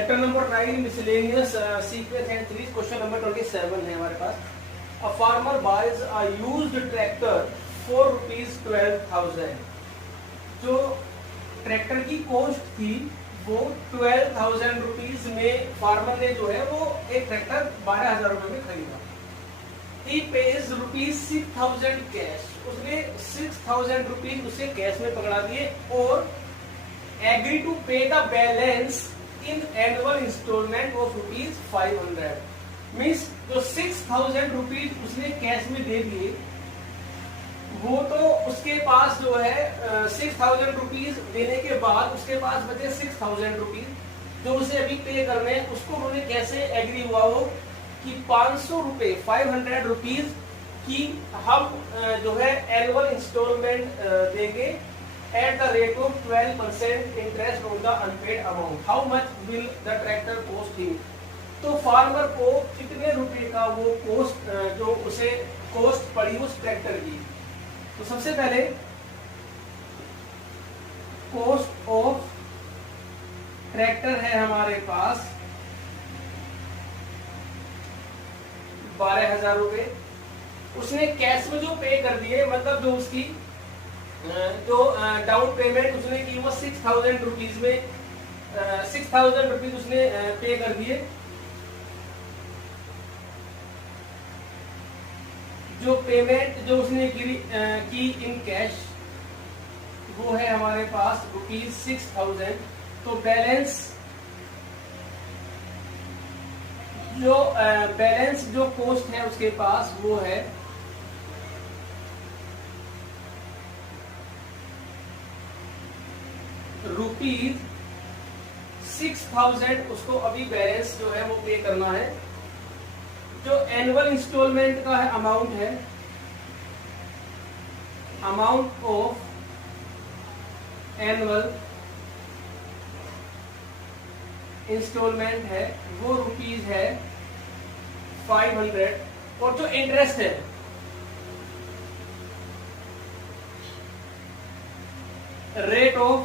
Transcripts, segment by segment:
Chapter number 9 miscellaneous sequence and series question number 27 है हमारे पास। A farmer buys a used tractor for ₹12,000। जो tractor की cost थी वो 12,000 रुपीज में फार्मर ने जो है वो एक ट्रैक्टर 12,000 रुपए में खरीदा। He pays ₹6,000 cash. उसने 6,000 रुपीज उसे कैश में पकड़ा दिए और agree to pay the balance in annual instalment of ₹500। Means जो 6,000 रुपीज उसने कैश में दे दिए वो तो उसके पास जो है 6,000 रुपीज देने के बाद उसके पास बचे 6,000 रुपीज जो उसे अभी पे करने हैं। उसको उन्होंने कैसे एग्री हुआ हो कि 500 रुपए 500 रुपीज की हम जो है एनुअल इंस्टॉलमेंट देंगे at the rate of 12% interest on the unpaid amount. How much will the tractor cost him? तो फार्मर को कितने रुपए का वो कॉस्ट जो उसे कॉस्ट पड़ी उस ट्रैक्टर की। तो सबसे पहले कॉस्ट ऑफ ट्रैक्टर है हमारे पास 12,000 रुपए। उसने कैश में जो पे कर दिए, मतलब जो उसकी जो डाउन पेमेंट उसने की वो 6,000 रुपीज में 6,000 रुपीज उसने पे कर दिए। जो पेमेंट जो उसने की इन कैश वो है हमारे पास ₹6,000। तो बैलेंस जो कॉस्ट है उसके पास वो है ₹6,000। उसको अभी बैलेंस जो है वो पे करना है। जो एनुअल इंस्टॉलमेंट का है अमाउंट है, अमाउंट ऑफ एनुअल इंस्टॉलमेंट है वो रुपीज है 500। और जो इंटरेस्ट है रेट ऑफ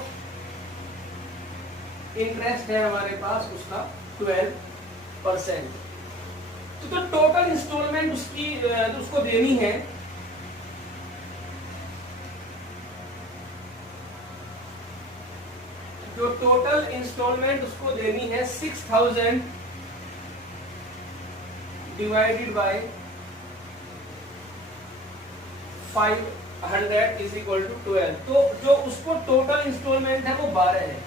इंटरेस्ट है हमारे पास उसका 12%। तो टोटल इंस्टॉलमेंट उसको देनी है जो टोटल इंस्टॉलमेंट उसको देनी है 6,000 divided by 500 is equal to 12। तो जो उसको टोटल इंस्टॉलमेंट है वो 12 है।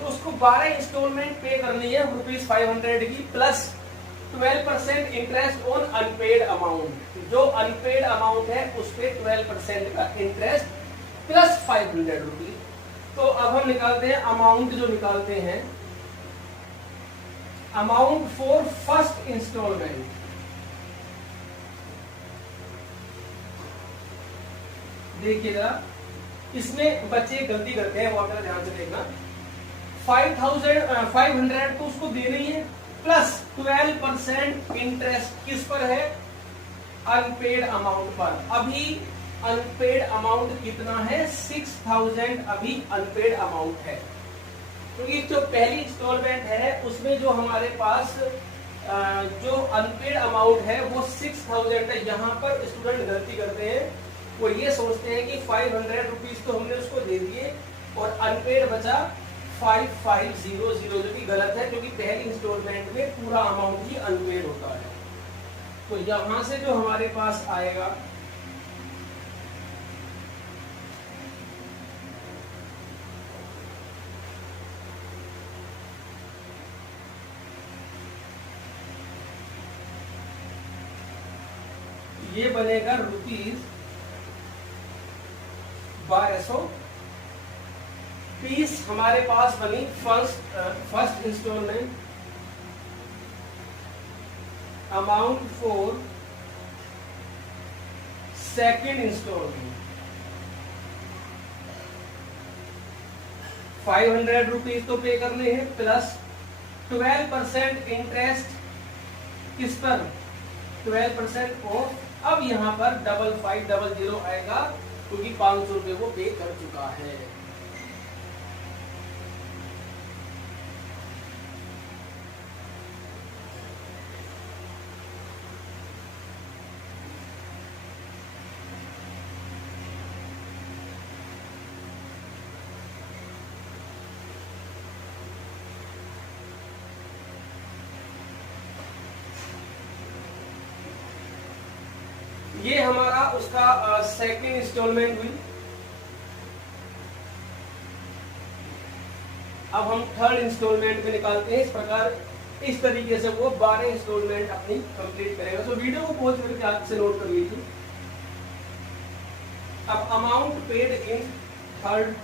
तो उसको 12 इंस्टॉलमेंट पे करनी है ₹500 की plus 12% interest on unpaid amount. जो अनपेड अमाउंट है उस पे 12% का इंटरेस्ट प्लस 500 रुपीज। तो अब हम निकालते हैं अमाउंट। जो निकालते हैं अमाउंट फॉर फर्स्ट इंस्टॉलमेंट, देखिए जरा इसमें बच्चे गलती करते हैं, वो आप ध्यान से देखना। 500 तो उसको देनी है प्लस 12% इंटरेस्ट किस पर है, अनपेड अमाउंट पर। अभी अनपेड अमाउंट कितना है 6,000 अभी अनपेड अमाउंट है। क्योंकि जो पहली इंस्टॉलमेंट है उसमें जो हमारे पास जो अनपेड अमाउंट है वो 6,000 है। यहाँ पर स्टूडेंट गलती करते हैं, वो ये सोचते हैं कि 500 रुपीज तो हमने उसको दे दिए और अनपेड बचा 5,500, जो कि गलत है क्योंकि पहली इंस्टॉलमेंट में पूरा अमाउंट ही अनपेड होता है। तो यहां से जो हमारे पास आएगा ये बनेगा ₹1200। फीस हमारे पास बनी first instalment. Amount for second instalment 500 rupees तो पे करने हैं प्लस 12% इंटरेस्ट किस पर, 12% ऑफ। अब यहाँ पर 5500 आएगा क्योंकि 500 रुपए वो पे कर चुका है। ये हमारा उसका सेकंड इंस्टॉलमेंट हुई। अब हम थर्ड इंस्टॉलमेंट में निकालते हैं। इस प्रकार इस तरीके से वो 12 इंस्टॉलमेंट अपनी कंप्लीट करेगा। तो वीडियो को पॉज करके आप से नोट कर लीजिए। अब amount paid in third,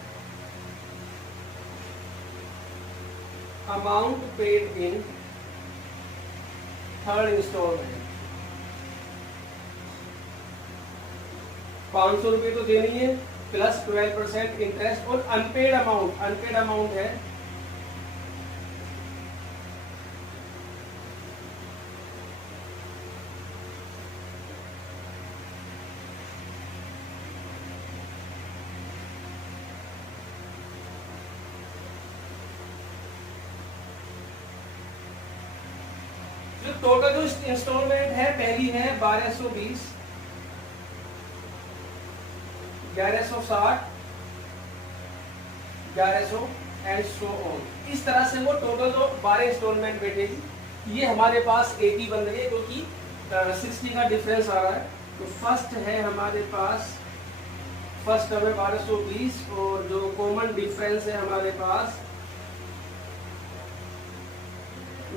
amount paid in third instalment 500 रुपये तो देनी है प्लस 12% इंटरेस्ट। और अनपेड अमाउंट है जो टोटल जो इंस्टॉलमेंट है, पहली है 1220, 1160, 1100 एंड सो ऑन। इस तरह से वो टोटल जो 12 इंस्टॉलमेंट बैठेगी। ये हमारे पास 80 बन रही है क्योंकि 60 का डिफरेंस आ रहा है। तो फर्स्ट है हमारे पास, फर्स्ट टर्म है 1220 और जो कॉमन डिफरेंस है हमारे पास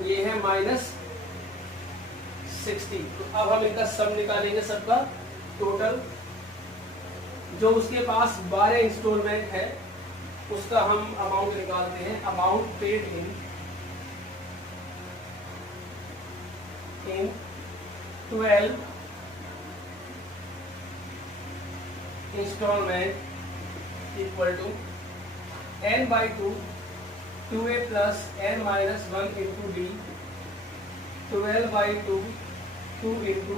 ये है -60। तो अब हम इनका सम निकालेंगे, सबका टोटल जो उसके पास 12 इंस्टॉलमेंट है उसका हम अमाउंट निकालते हैं। Amount paid in 12 instalment equal to n/2 2a plus n-1 into D 12/2 2 into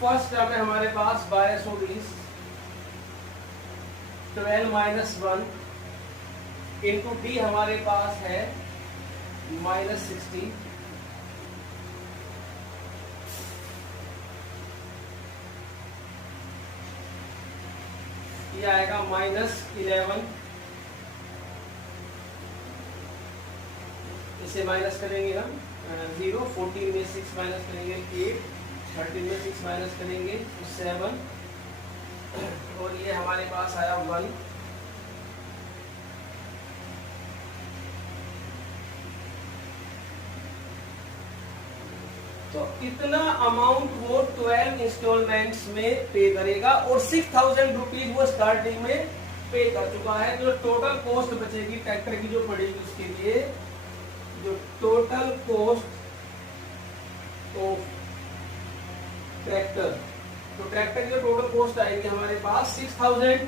first term है हमारे पास 1220 12 - 1 इंटू डी हमारे पास है -60 ये आएगा -11। इसे माइनस करेंगे हम 0, 14 में 6 माइनस करेंगे 8, 13 में 6 माइनस करेंगे 7 और ये हमारे पास आया 1। तो इतना अमाउंट वो 12 इंस्टॉलमेंट्स में पे करेगा और 6000 रुपीज वो स्टार्टिंग में पे कर चुका है। जो टोटल कॉस्ट बचेगी ट्रैक्टर की जो पड़ेगी उसके लिए, जो टोटल कॉस्ट ऑफ ट्रैक्टर, तो ट्रैक्टर की जो टोटल कॉस्ट आएगी हमारे पास 6000।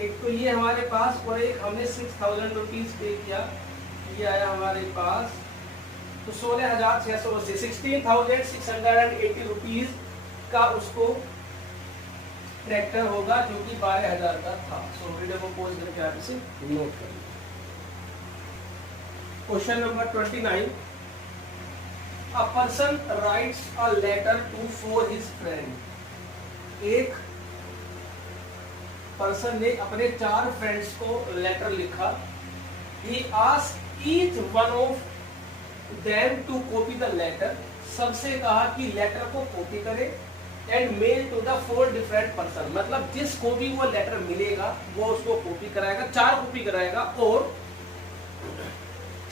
एक तो ये हमारे पास और एक हमने 6000 रुपीज पे किया, ये आया हमारे पास तो 16,680 16,680 रुपीज का उसको ट्रैक्टर होगा जो कि 12,000 का था। सो वीडियो को पॉज करके आप इसे नोट करें। Question number 29, a person writes a letter to 4 his friend. एक पर्सन ने अपने 4 फ्रेंड्स को लेटर लिखा। He asked each one of them to copy the letter. सबसे कहा कि लेटर को कॉपी करे and mail to the 4 different person. मतलब जिसको भी वो लेटर मिलेगा वो उसको कॉपी कराएगा, 4 कॉपी कराएगा और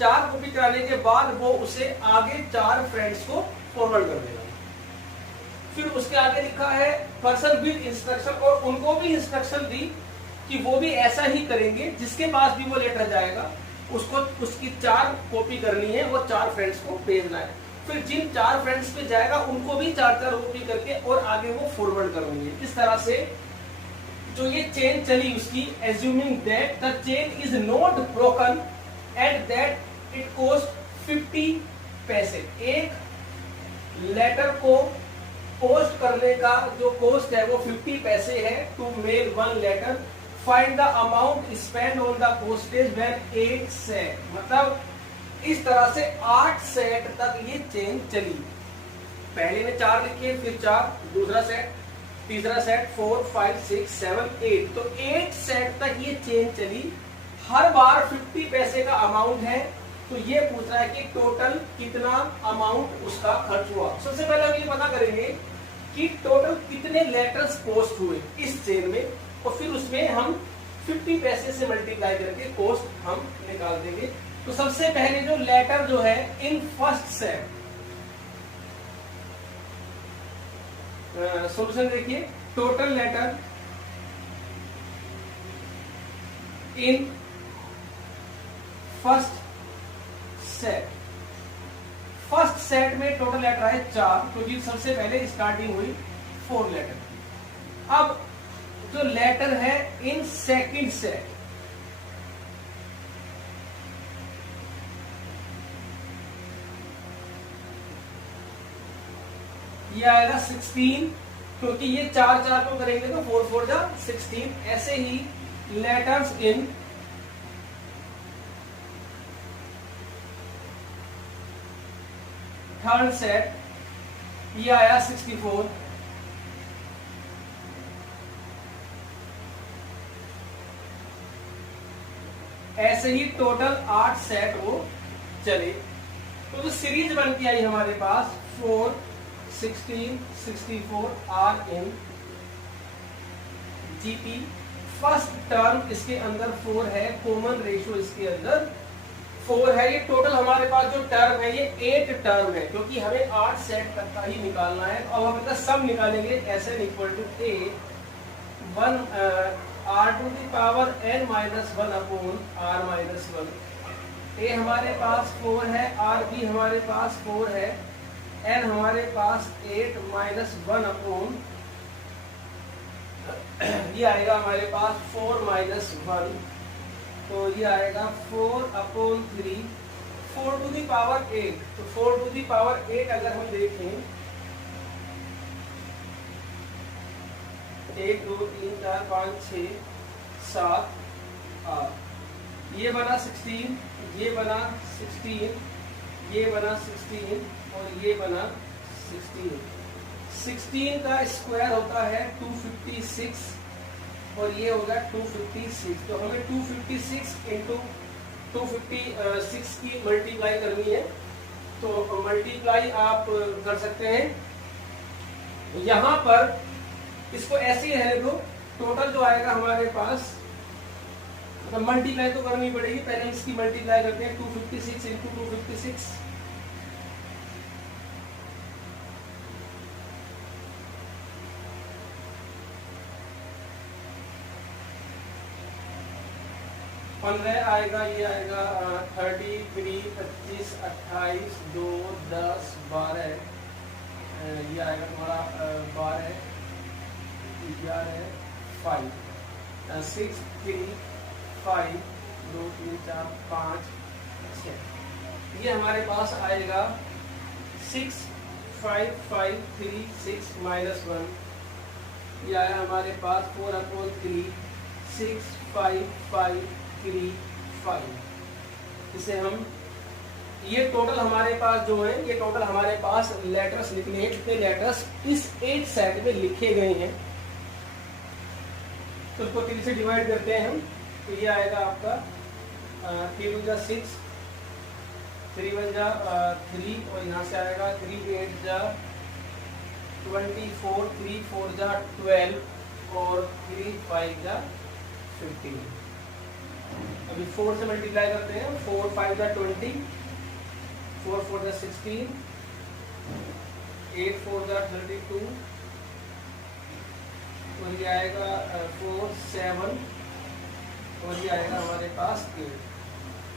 4 कॉपी कराने के बाद वो उसे आगे 4 फ्रेंड्स को फॉरवर्ड कर देगा। फिर उसके आगे लिखा है पर्सन विद इंस्ट्रक्शन, और उनको भी इंस्ट्रक्शन दी कि वो भी ऐसा ही करेंगे। जिसके पास भी वो लेटर जाएगा उसको उसकी 4 कॉपी करनी है, वो 4 फ्रेंड्स को भेजना है। फिर जिन 4 फ्रेंड्स पे जाएगा उनको भी 4 कॉपी करके और आगे वो फॉरवर्ड करनी है। इस तरह से जो ये चेन चली उसकी, assuming that the chain is not broken and that it cost 50 पैसे। एक लेटर को पोस्ट करने का जो कॉस्ट है वो 50 पैसे है to mail 1 letter. Find the amount spend on the postage when 8 set. मतलब इस तरह से 8 सेट तक ये चेन चली। पहले में 4 लिखे, फिर 4, दूसरा सेट, तीसरा सेट, 4, 5, 6, 7, 8। तो 8 सेट तक ये चेन चली। हर बार 50 पैसे का अमाउंट है। तो ये पूछ रहा है कि टोटल कितना अमाउंट उसका खर्च हुआ। सबसे पहले हम ये पता करेंगे कि टोटल कितने लेटर्स पोस्ट हुए इस चेन में, और फिर उसमें हम 50 पैसे से मल्टीप्लाई करके कोस्ट हम निकाल देंगे। तो सबसे पहले जो लेटर जो है इन फर्स्ट सेट, सॉल्यूशन देखिए, total letter in first set, first set में टोटल लेटर है 4, क्योंकि सबसे पहले स्टार्टिंग हुई 4 लेटर। अब जो लेटर है इन सेकंड सेट, ये आएगा 16, क्योंकि ये 4 4 को करेंगे तो 4 4 जा 16। ऐसे ही लेटर्स इन थर्ड सेट, ये आया 64। ऐसे ही टोटल 8 सेट वो चले। तो जो सीरीज बन के आई हमारे पास 4 16 64 are in GP. First term इसके अंदर 4 है, कॉमन रेशियो इसके अंदर 4 है। ये टोटल हमारे पास जो टर्म है ये 8 टर्म है, क्योंकि हमें 8 सेट तक का ही निकालना है। अब हम इसका सम निकालेंगे, Sn equal to a 1 r to the power n minus 1 upon r minus 1। a हमारे पास 4 है, r भी हमारे पास 4 है, n हमारे पास 8 माइनस 1 अपॉन, ये आएगा हमारे पास 4 माइनस 1, तो ये आएगा 4 अपॉन 3, 4 टू दी पावर 8। तो 4 टू दी पावर 8 अगर हम देखें, 1 2 3 4 5 6 7 8, ये बना 16, ये बना 16, ये बना 16 और ये बना 16। 16 का स्क्वायर होता है 256 और ये होगा 256। तो हमें 256 इंटू 256 की मल्टीप्लाई करनी है, तो मल्टीप्लाई आप कर सकते हैं। यहां पर इसको ऐसे ही रहने दो, टोटल जो आएगा हमारे पास, मतलब मल्टीप्लाई तो करनी पड़ेगी, पहले इसकी मल्टीप्लाई करते हैं। 256 इंटू 256, पंद्रह आएगा, ये आएगा 33 25 28 2 10 12, ये आएगा हमारा 12 11 5 6 3 5 2 3 4 5 6, ये हमारे पास आएगा 6 5 5 3 6 माइनस 1, ये आया हमारे पास 4 अपॉन 3 6 5 5 3 5। इसे हम, ये टोटल हमारे पास जो है, ये टोटल हमारे पास लेटर्स निकले हैं। कितने लेटर्स इस 8 सेट में लिखे गए हैं, तो उसको 3 से डिवाइड करते हैं हम, तो ये आएगा आपका 3 1 जा 6, 3 1 जा 3, और यहाँ से आएगा 3 8 जा 24, 3 4 जा 12 और 3 5 जा 15। अभी 4 से मल्टीप्लाई करते हैं, 4 5 जा 20, 4 4 जा 16, 8 4 जा 32, और ये आएगा 4 7, और ये आएगा हमारे पास 8।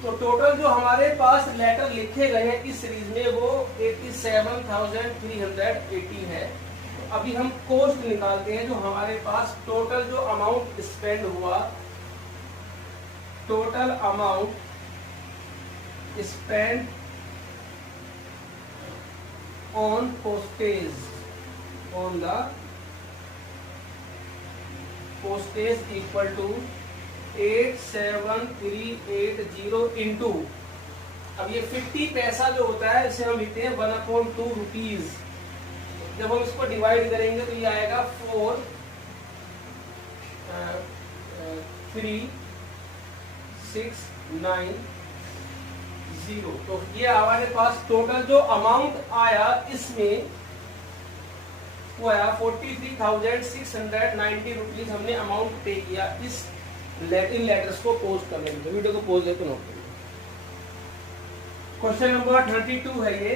तो टोटल जो हमारे पास लेटर लिखे गए हैं इस सीरीज में वो 87,380 है। तो अभी हम कॉस्ट निकालते हैं, जो हमारे पास टोटल जो अमाउंट स्पेंड हुआ, total amount spend on postage, on the postage equal to 87380 into, अब ये 50 पैसा जो होता है इसे हम लिखते हैं 1/2 रुपीज। जब हम इसको डिवाइड करेंगे तो ये आएगा 4 3 6 9 0। तो ये हमारे पास टोटल जो अमाउंट आया इसमें वो आया 43,690 रुपीज हमने अमाउंट पे किया इस इन लेटर्स को पोस्ट करने में। वीडियो को पोस्ट देकर नोट करिए। क्वेश्चन नंबर 32 है ये।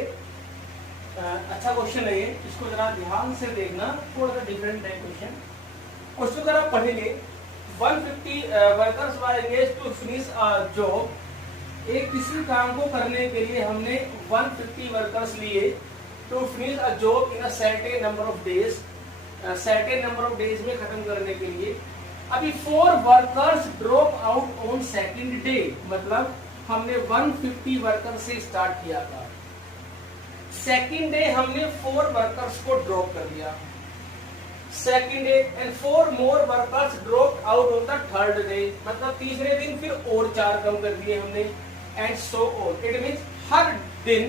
अच्छा क्वेश्चन है ये, इसको जरा ध्यान से देखना, थोड़ा सा डिफरेंट है क्वेश्चन। क्वेश्चन अगर आप पढ़ेंगे 150 workers were engaged to finish a job. एक किसी काम को करने के लिए हमने 150 वर्कर्स लिए to finish a job in a certain number of days, certain number of days में खत्म करने के लिए। अभी 4 workers drop out on second day, मतलब हमने 150 वर्कर से स्टार्ट किया था, सेकंड डे हमने 4 वर्कर्स को ड्रॉप कर दिया second day, and 4 more workers drop out on the third day, मतलब तीसरे दिन फिर और 4 कम कर दिए हमने, and so on. It means हर दिन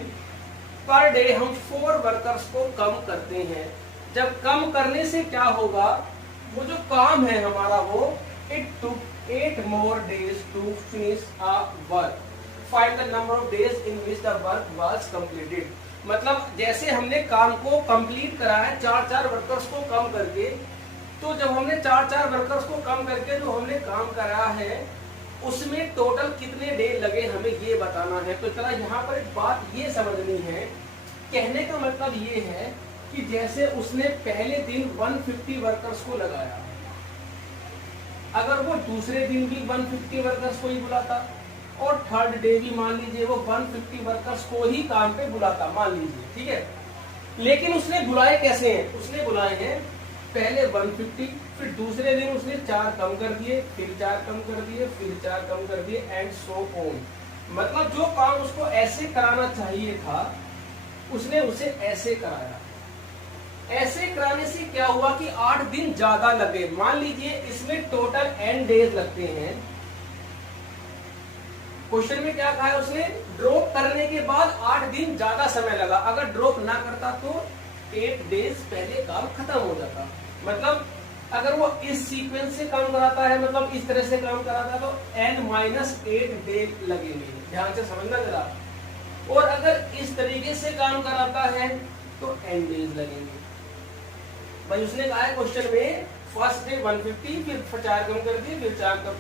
पर डे हम 4 वर्कर्स को कम करते हैं। जब कम करने से क्या होगा, वो जो काम है हमारा वो it took 8 more days to finish a work, find the number of days in which the work was completed. मतलब जैसे हमने काम को कंप्लीट करा है 4-4 वर्कर्स को कम करके, तो जब हमने 4-4 वर्कर्स को कम करके जो हमने काम करा है उसमें टोटल कितने डे लगे हमें ये बताना है। तो चला यहाँ पर एक बात ये समझनी है, कहने का मतलब ये है कि जैसे उसने पहले दिन 150 वर्कर्स को लगाया, अगर वो दूसरे दिन भी 150 वर्कर्स को ही बुलाता और थर्ड डे भी मान लीजिए वो 150 वर्कर्स को ही काम पे बुलाता, मान लीजिए, ठीक है। लेकिन उसने बुलाए कैसे हैं, उसने बुलाए हैं पहले 150, फिर दूसरे दिन उसने 4 कम कर दिए, फिर 4 कम कर दिए, फिर 4 कम कर दिए, एंड सो ऑन। मतलब जो काम उसको ऐसे कराना चाहिए था उसने उसे ऐसे कराया। ऐसे कराने से क्या हुआ कि 8 दिन ज्यादा लगे। मान लीजिए इसमें टोटल n डेज लगते हैं। क्वेश्चन में क्या कहा है उसने, ड्रॉप करने के बाद 8 दिन ज्यादा समय लगा। अगर ड्रॉप ना करता तो 8 डेज पहले काम खत्म हो जाता। मतलब अगर वो इस सीक्वेंस से काम कराता है, मतलब इस तरह से काम कराता है, तो n-8 डे लगेंगे। ध्यान से समझना जरा। और अगर इस तरीके से काम कराता है तो n डेज लगेंगे। भाई उसने कहा है क्वेश्चन में फर्स्ट डे 150, फिर 4 कम कर दिए, फिर 4 कम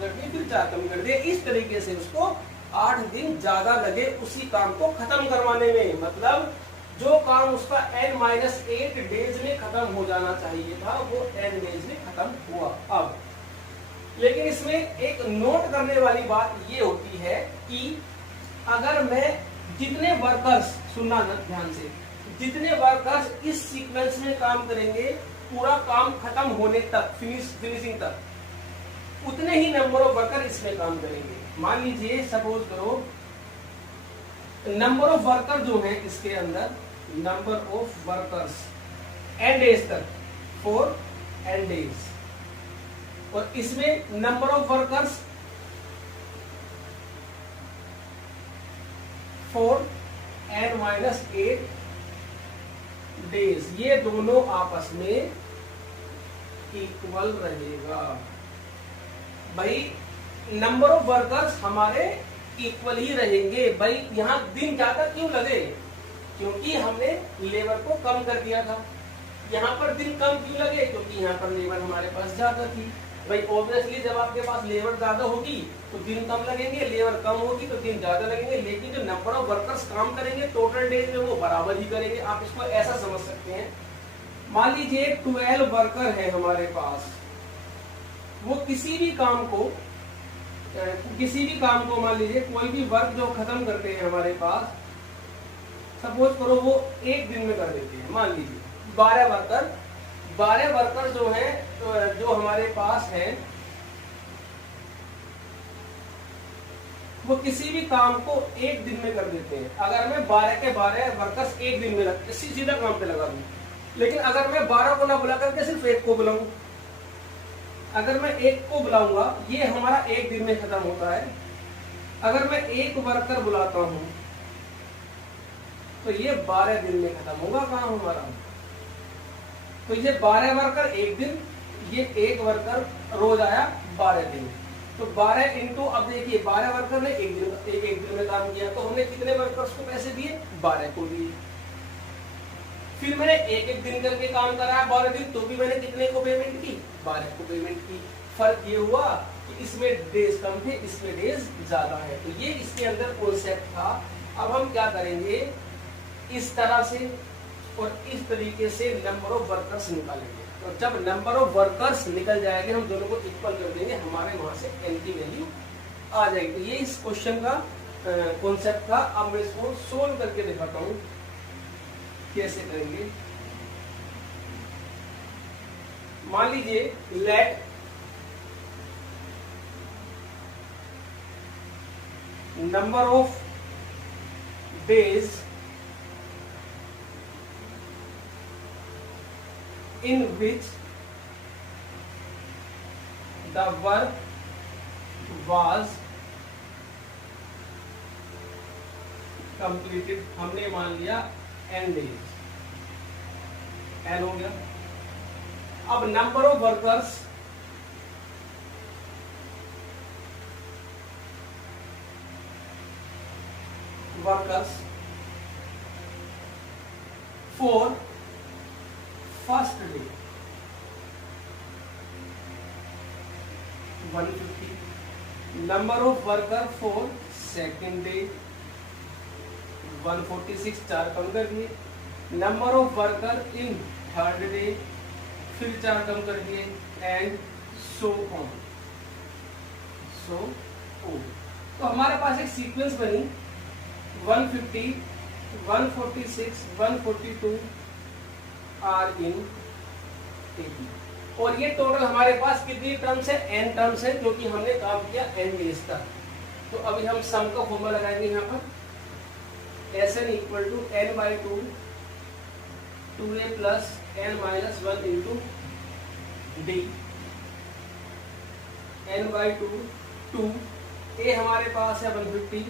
कर दिए, फिर 4 कम कर दिए। इस तरीके से उसको 8 दिन ज्यादा लगे उसी काम को खत्म करवाने में। मतलब जो काम उसका n-8 डेज में खत्म हो जाना चाहिए था वो n डेज में खत्म हुआ। अब लेकिन इसमें एक नोट करने वाली बात ये होती है कि अगर मैं जितने वर्कर्स, सुनना ध्यान से, जितने वर्कर्स इस सीक्वेंस में काम करेंगे पूरा काम खत्म होने तक, फिनिशिंग तक, उतने ही नंबर ऑफ वर्कर इसमें काम करेंगे। मान लीजिए सपोज करो नंबर ऑफ वर्कर जो है इसके अंदर, number of workers n days तक 4 n डेज, और इसमें number of workers 4 n-8 days. ये दोनों आपस में इक्वल रहेगा। भाई नंबर ऑफ वर्कर्स हमारे इक्वल ही रहेंगे। भाई यहाँ दिन ज्यादा क्यों लगे, क्योंकि हमने लेबर को कम कर दिया था। यहाँ पर दिन कम क्यों लगे, क्योंकि यहाँ पर लेबर हमारे पास ज्यादा थी। भाई ऑब्वियसली जब आपके पास लेबर ज्यादा होगी तो दिन कम लगेंगे, लेबर कम होगी तो दिन ज्यादा लगेंगे। लेकिन जो नंबर ऑफ वर्कर्स काम करेंगे टोटल डेज में वो बराबर ही करेंगे। आप इसको ऐसा समझ सकते हैं, मान लीजिए 12 वर्कर है हमारे पास, वो किसी भी काम को मान लीजिए कोई भी वर्क जो खत्म करते हैं हमारे पास, सपोज करो वो 1 दिन में कर देते हैं। मान लीजिए 12 वर्कर जो है जो हमारे पास है वो किसी भी काम को 1 दिन में कर देते हैं। अगर मैं 12 के 12 वर्कर्स 1 दिन में लगते सीधा काम पे लगा दूं, लेकिन अगर मैं 12 को ना बुला करके सिर्फ 1 को बुलाऊं, अगर मैं 1 को बुलाऊंगा ये हमारा 1 दिन में खत्म होता है। अगर मैं 1 वर्कर बुलाता हूं तो ये 12 दिन में खत्म होगा काम हमारा। तो ये 12 वर्कर 1 दिन, ये 1 वर्कर रोज आया 12 दिन, तो 12 इंटू, अब देखिए 12 वर्कर ने एक दिन में काम किया, तो हमने कितने वर्कर्स को पैसे दिए, 12 को दिए। फिर मैंने एक एक दिन करके काम करा 12 दिन, तो भी मैंने कितने को पेमेंट की, 12 को पेमेंट की। फर्क ये हुआ कि इसमें डेज कम थे, इसमें डेज ज्यादा है। तो ये इसके अंदर कॉन्सेप्ट था। अब हम क्या करेंगे, इस तरह से और इस तरीके से नंबर ऑफ वर्कर्स निकालेंगे। तो जब नंबर ऑफ वर्कर्स निकल जाएंगे, हम दोनों को इक्वल कर देंगे, हमारे वहां से n की वैल्यू आ जाएगी। तो ये इस क्वेश्चन का कॉन्सेप्ट था। अब मैं इसको सोल्व करके दिखाता हूं कैसे करेंगे। मान लीजिए let number of days in which the work was completed, हमने मान लिया n days, n हो गया। अब number of workers for first day 150, number of worker for second day 146, 4 कम कर दिए। Number of worker in third day, फिर 4 कम कर दिए, एंड सो ऑन। तो हमारे पास एक सीक्वेंस बनी 150, 146, 142 आर इन 80। और ये टोटल हमारे पास कितनी टर्म्स है, n टर्म्स है, क्योंकि हमने काम किया n डेज तक। तो अभी हम सम का फॉर्मूला लगाएंगे यहाँ पर, Sn equal to n by 2 2a plus n minus 1 into d, n by 2 a हमारे पास है 150,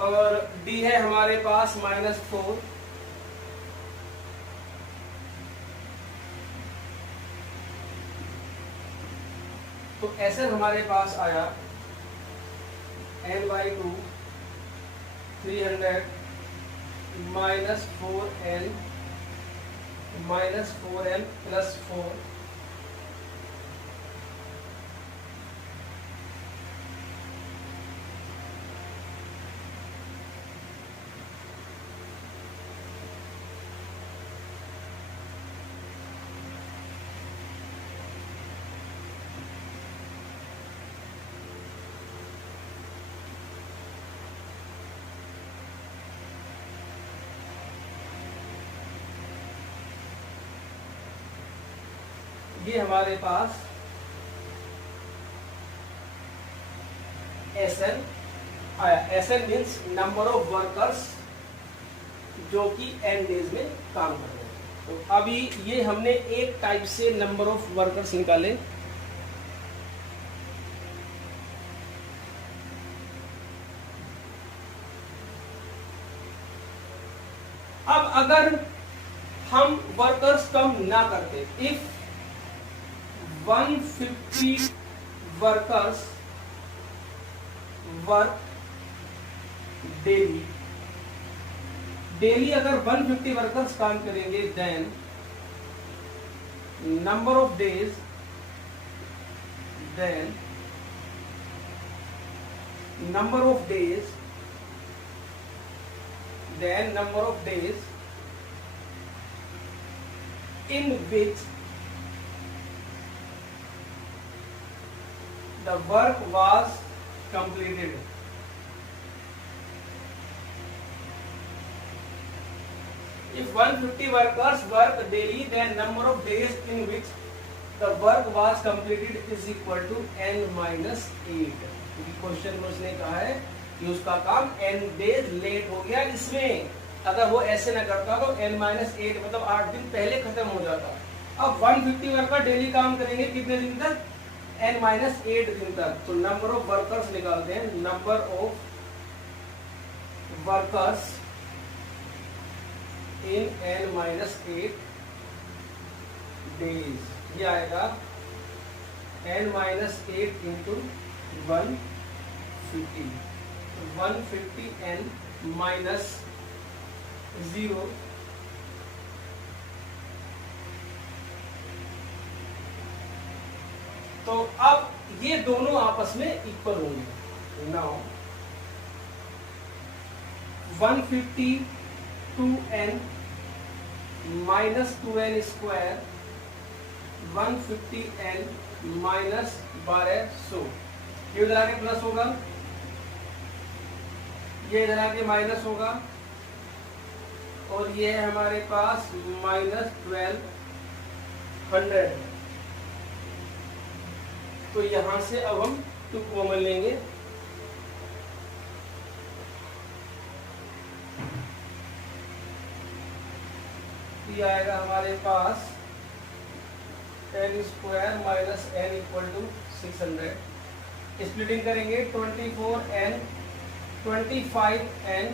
और d है हमारे पास -4, तो ऐसे हमारे पास आया n बाई 2 300 -4n प्लस 4, ये हमारे पास Sn आया। Sn means number of workers जो कि n डेज में काम कर रहे हैं। तो अभी ये हमने एक टाइप से नंबर ऑफ वर्कर्स निकाले। अब अगर हम वर्कर्स कम ना करते, इफ 150 वर्कर्स वर्क डेली अगर 150 वर्कर्स काम करेंगे, then number of days in which the work was completed. If 150 workers work daily, then number of days in which the work was completed is equal to n minus 8. Question में उसने कहा है कि उसका काम n days late हो गया। इसमें अगर वो ऐसे न करता तो n माइनस 8 मतलब 8 दिन पहले खत्म हो जाता। अब 150 वर्कर डेली काम करेंगे कितने दिन तक, n माइनस 8 दिन तक। तो नंबर ऑफ वर्कर्स निकालते हैं, number of workers in n minus 8 days, ये आएगा n minus 8 into 150। 150n minus 0 तो अब ये दोनों आपस में इक्वल होंगे। Now 152n minus 2n square 150n minus 1200, ये इधर आके प्लस होगा, ये इधर आके माइनस होगा, और ये है हमारे पास माइनस 1200। तो यहां से अब हम 2 कॉमन लेंगे, ये आएगा हमारे पास n square minus n equal to 600। Splitting करेंगे 24n 25n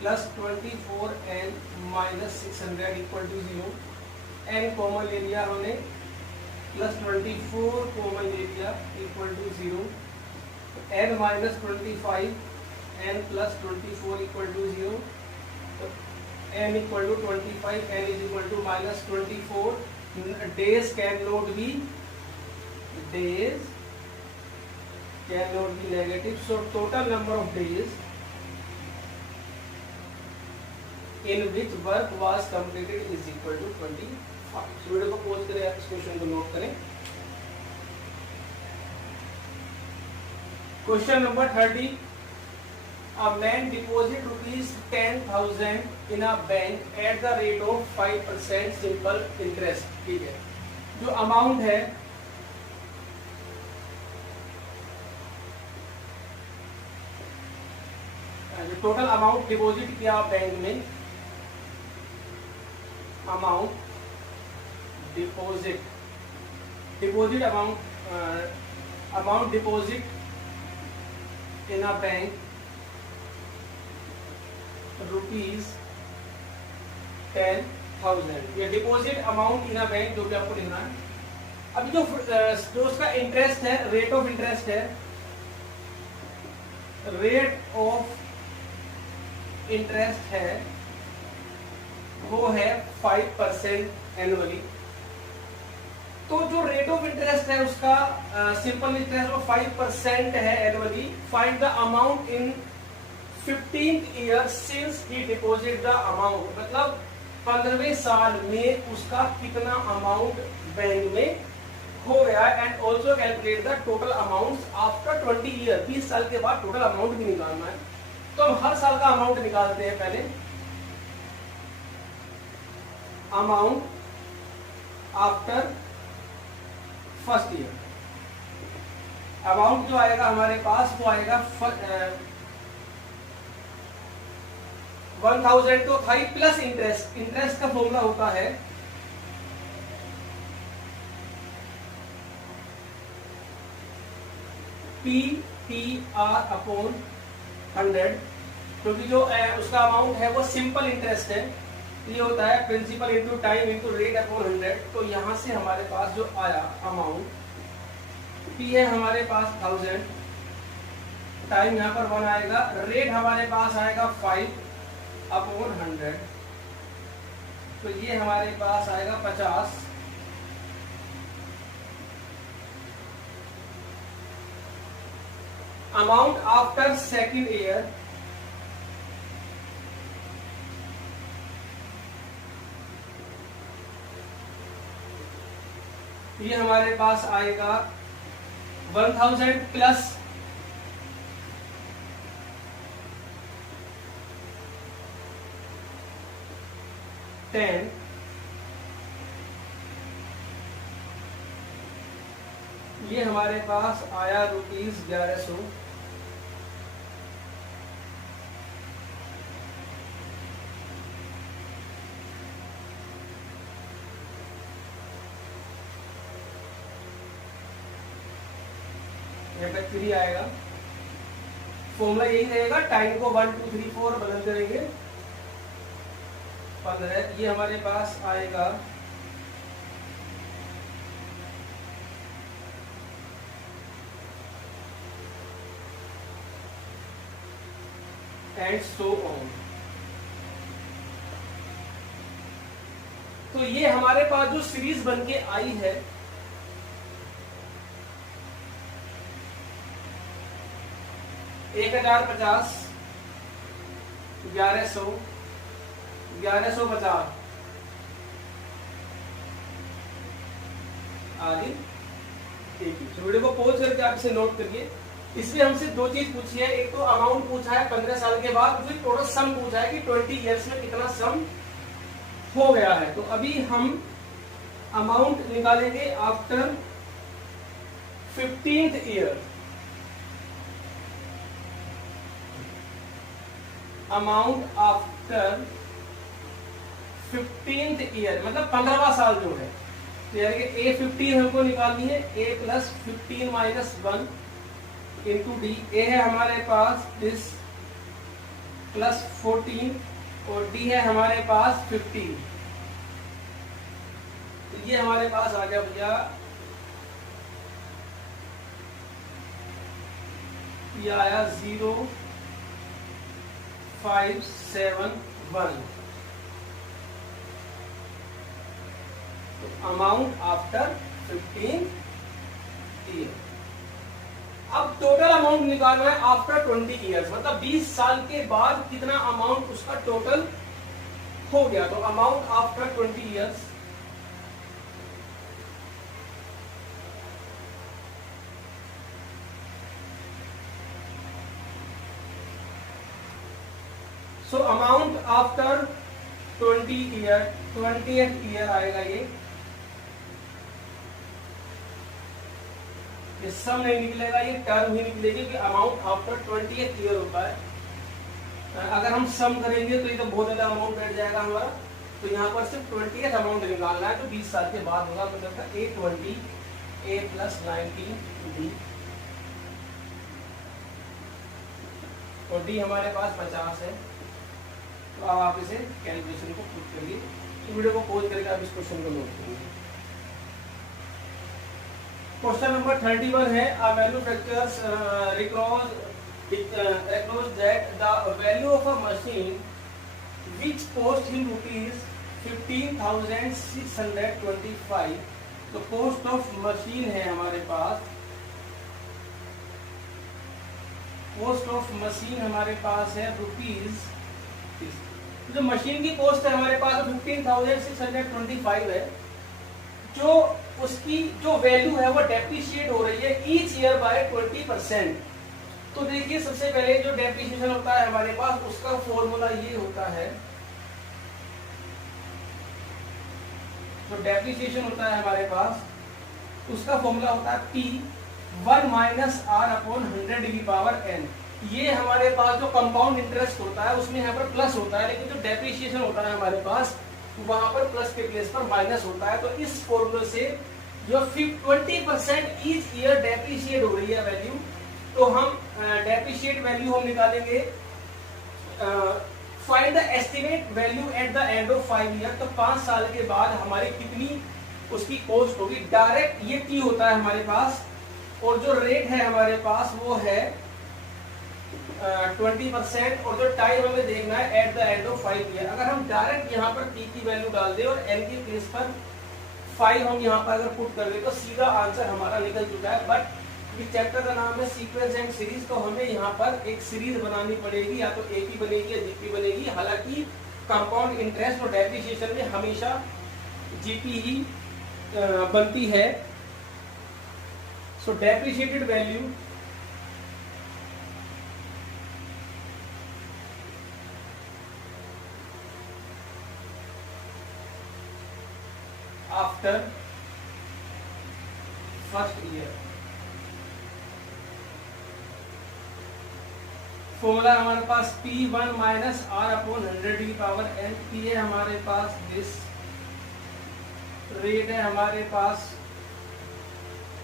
plus 24n minus 600 equal to 0। n common ले लिया हमने, प्लस 24 कॉमन ले लिया equal to 0। n minus 25 n plus 24 equal to 0। n equal to 25, n is equal to minus 24। Days can not be negative, so total number of days in which work was completed is equal to 25। Video को pause करें, इस question को note करें। Question number 30, a man deposit rupees 10,000 in a bank at the rate of 5% simple interest। ठीक है, जो amount है जो टोटल अमाउंट डिपॉजिट किया बैंक में, amount deposit amount deposit in a bank rupees 10,000। ये deposit amount in a bank जो भी आपको लिखना है। अभी जो उसका इंटरेस्ट है, रेट ऑफ इंटरेस्ट है, रेट ऑफ इंटरेस्ट है वो है 5% एनुअली। तो जो रेट ऑफ इंटरेस्ट है उसका सिंपल इंटरेस्ट वो 5% है annually. Find the amount in 15th year since he deposit the amount, मतलब 15वें साल में उसका कितना अमाउंट बैंक में हो गया। And also calculate the total amount after 20 year, 20 साल के बाद टोटल अमाउंट भी निकालना है। तो हम हर साल का अमाउंट निकालते हैं। पहले amount after first year, amount जो आएगा हमारे पास वो आएगा 1000 तो था ही, प्लस इंटरेस्ट। इंटरेस्ट का फॉर्मूला होता है PTR अपॉन 100, क्योंकि जो उसका अमाउंट है वो सिंपल इंटरेस्ट है। ये होता है principal into time into rate upon 100। तो यहां से हमारे पास जो आया अमाउंट P है हमारे पास 1000, टाइम यहाँ पर 1 आएगा, रेट हमारे पास आएगा 5 अपॉन 100, तो ये हमारे पास आएगा 50। अमाउंट आफ्टर सेकेंड ईयर, ये हमारे पास आएगा 1000 प्लस 10, ये हमारे पास आया रुपीज 1100। यहाँ पे 3 आएगा। फॉर्मूला यही रहेगा, टाइम को 1 2 3 4 बदल करेंगे 15। ये हमारे पास आएगा एंड सो ऑन। तो ये हमारे पास जो सीरीज बन के आई है, एक 1050, 1100, 1150 आदि। वीडियो को पॉज करके आप इसे नोट करिए। इसमें हमसे दो चीज पूछी है, एक तो अमाउंट पूछा है 15 साल के बाद, फिर टोटल सम पूछा है कि 20 ईयर्स में कितना सम हो गया है। तो अभी हम अमाउंट निकालेंगे after 15th year. Amount after 15th year मतलब 15वां साल जो है, यानी कि A15 हमको निकालनी है, A plus 15 minus 1 into D. A है हमारे पास दिस प्लस 14 और डी है हमारे पास 15। तो ये हमारे पास आ गया भैया, ये आया 0571। Amount after 15 year. अब टोटल अमाउंट निकालना है आफ्टर 20 ईयर्स, मतलब 20 साल के बाद कितना अमाउंट उसका टोटल हो गया। तो amount after 20 years, so amount after 20 year, 20th year आएगा ये सम नहीं निकलेगा, ये टर्म ही निकलेगी कि अमाउंट आफ्टर 20th ईयर होता है। अगर हम सम करेंगे तो ये तो बहुत ज्यादा अमाउंट बैठ जाएगा हमारा। तो यहाँ पर सिर्फ 20th अमाउंट निकालना है, तो 20 साल के बाद होगा, मतलब A20, A प्लस 19 डी, और डी हमारे पास 50 है। तो अब आप इसे कैलकुलेशन को पुट करिए। तो वीडियो को पॉज करके आप इस क्वेश्चन को नोट करिए। क्वेश्चन नंबर 31 है, a manufacturer records that the value of a machine which cost him rupees 15,625, तो कॉस्ट ऑफ मशीन है हमारे पास, कॉस्ट ऑफ मशीन हमारे पास है रुपीज, जो मशीन की कॉस्ट है हमारे पास 15,625 है, जो उसकी जो वैल्यू है वो डेप्रिशिएट हो रही है ईच ईयर बाय 20%। तो देखिए सबसे पहले जो डेप्रिशिएशन होता है हमारे पास, उसका फॉर्मूला ये होता है, जो डेप्रिशिएशन होता है हमारे पास उसका फॉर्मूला होता है P1 माइनस R अपॉन 100 की पावर n। ये हमारे पास जो कंपाउंड इंटरेस्ट होता है उसमें यहाँ पर प्लस होता है, लेकिन जो डेप्रिशिएशन होता है हमारे पास वहां पर प्लस के प्लेस पर माइनस होता है। तो इस फॉर्मूले से जो 20% ईच ईयर डेप्रिशिएट हो रही है वैल्यू, तो हम डेप्रिशिएट वैल्यू हम निकालेंगे, find the estimate value at the end of 5 year. तो 5 साल के बाद हमारी कितनी उसकी कॉस्ट होगी। डायरेक्ट ये T होता है हमारे पास, और जो रेट है हमारे पास वो है 20%, और जो टाइम हमें देखना है at the end of 5 year. अगर हम डायरेक्ट यहाँ पर T की वैल्यू डाल दें और N के प्लेस पर 5 हम यहाँ पर अगर पुट कर दे तो सीधा आंसर हमारा निकल चुका है। बट इस चैप्टर का नाम है सीक्वेंस एंड सीरीज, तो हमें यहाँ पर एक सीरीज बनानी पड़ेगी, या तो AP बनेगी या GP बनेगी। हालांकि कंपाउंड इंटरेस्ट और डेप्रिसिएशन में हमेशा GP ही बनती है। So depreciated value after first year, formula हमारे पास P1 माइनस R अपॉन 100 की पावर n। P है हमारे पास दिस, रेट है हमारे पास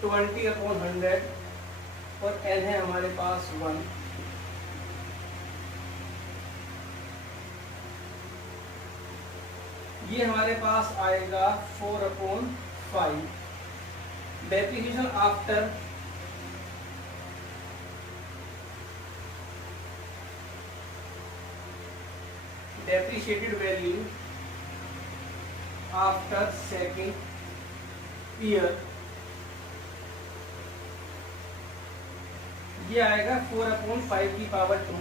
20 अपॉन 100, और n है हमारे पास 1। ये हमारे पास आएगा 4 upon 5। Depreciation after depreciated value after second year, ये आएगा 4/5 की पावर 2।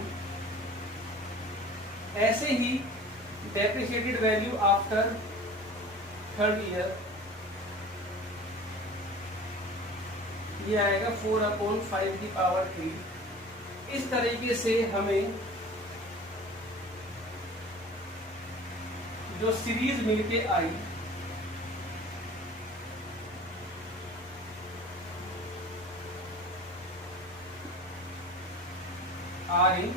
ऐसे ही depreciated value after third year, ये आएगा 4/5 की पावर 3। इस तरीके से हमें जो सीरीज मिलके आई आर इन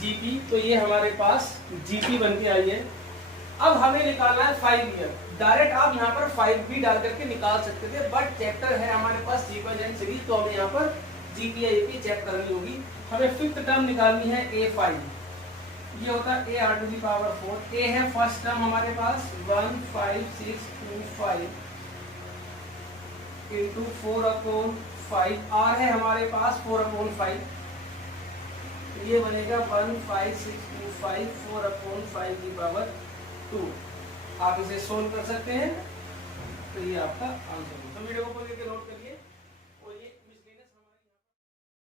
जीपी, तो ये हमारे पास जीपी बन के आई है। अब हमें निकालना है 5 ईयर। डायरेक्ट आप यहाँ पर 5 भी डाल करके निकाल सकते थे, बट चैप्टर है हमारे पास सीक्वेंस सीरीज, तो हमें यहाँ पर जीपी चेक करनी होगी। हमें फिफ्थ टर्म निकालनी है A5, ये होता है A r to the power 4। A है फर्स्ट टर्म हमारे पास 15625 इंटू 4/5, आर है हमारे पास 4/5, ये बनेगा 15625 4/5 की पावर 2। आप इसे सोल्व कर सकते हैं, तो ये आपका आंसर है। तो वीडियो को खोल के नोट